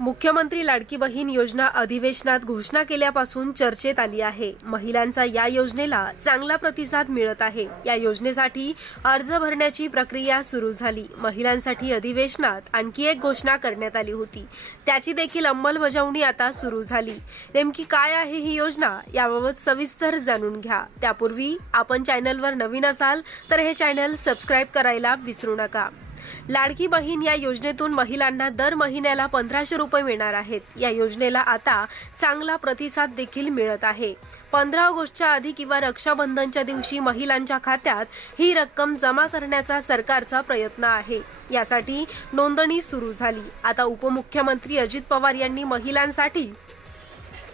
मुख्यमंत्री लाडकी बहीण योजना अधिवेशनात घोषणा केल्यापासून चर्चेत आली आहे. महिलांचा या योजनेला चांगला प्रतिसाद मिळत आहे. या योजनेसाठी अर्ज भरण्याची प्रक्रिया सुरू झाली. महिलांसाठी अधिवेशनात आणखी एक घोषणा करण्यात आली होती. त्याची देखील अंमलबजावणी आता सुरू झाली. नेमकी काय आहे ही योजना याबाबत सविस्तर जाणून घ्या. त्यापूर्वी आपण चॅनलवर नवीन असाल तर हे चॅनल सबस्क्राईब करायला विसरू नका. लाडकी बहीण या योजनेतून महिलांना दर महिन्याला पंधराशे रुपये मिळणार आहेत. या योजनेला आता चांगला प्रतिसाद देखील मिळत आहे. पंधरा ऑगस्टच्या आधी किंवा रक्षाबंधनच्या दिवशी महिलांच्या खात्यात ही रक्कम जमा करण्याचा सरकारचा प्रयत्न आहे. यासाठी नोंदणी सुरू झाली. आता उपमुख्यमंत्री अजित पवार यांनी महिलांसाठी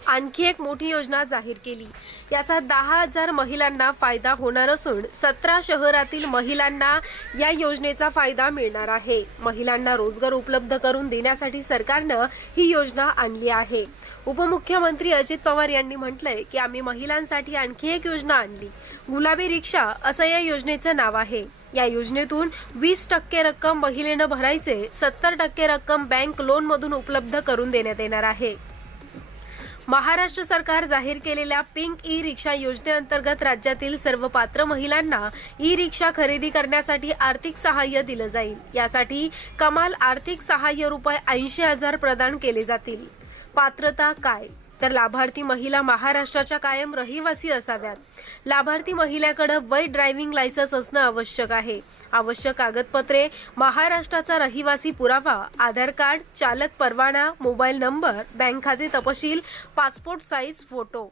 आणखी एक मोठी योजना जाहीर केली. याचा दहा हजार महिलांना फायदा होणार असून सतरा शहरातील महिलांना या योजनेचा फायदा मिळणार आहे. महिलांना रोजगार उपलब्ध करून देण्यासाठी सरकारनं ही योजना आणली आहे. उपमुख्यमंत्री अजित पवार यांनी म्हटलंय की आम्ही महिलांसाठी आणखी एक योजना आणली. गुलाबी रिक्षा असं या योजनेचं नाव आहे. या योजनेतून वीस टक्के रक्कम महिलेनं भरायचे सत्तर टक्के रक्कम बँक लोन मधून उपलब्ध करून देण्यात येणार आहे. महाराष्ट्र सरकार जाहीर केलेल्या पिंक ई रिक्षा योजनेअंतर्गत राज्यातील सर्व पात्र महिलांना ई रिक्षा खरेदी करण्यासाठी आर्थिक सहाय्य दिलं जाईल. यासाठी कमाल आर्थिक सहाय्य रुपये ऐंशी हजार प्रदान केले जातील. पात्रता काय? तर लाभार्थी महिला महाराष्ट्राच्या कायम रहिवासी असाव्यात. लाभार्थी महिलेकडे वय ड्रायव्हिंग लायसन्स असणं आवश्यक आहे. आवश्यक कागदपत्रे महाराष्ट्राचा रहिवासी पुरावा आधार कार्ड चालक परवाना मोबाईल नंबर बँक खाते तपशील पासपोर्ट साईज फोटो.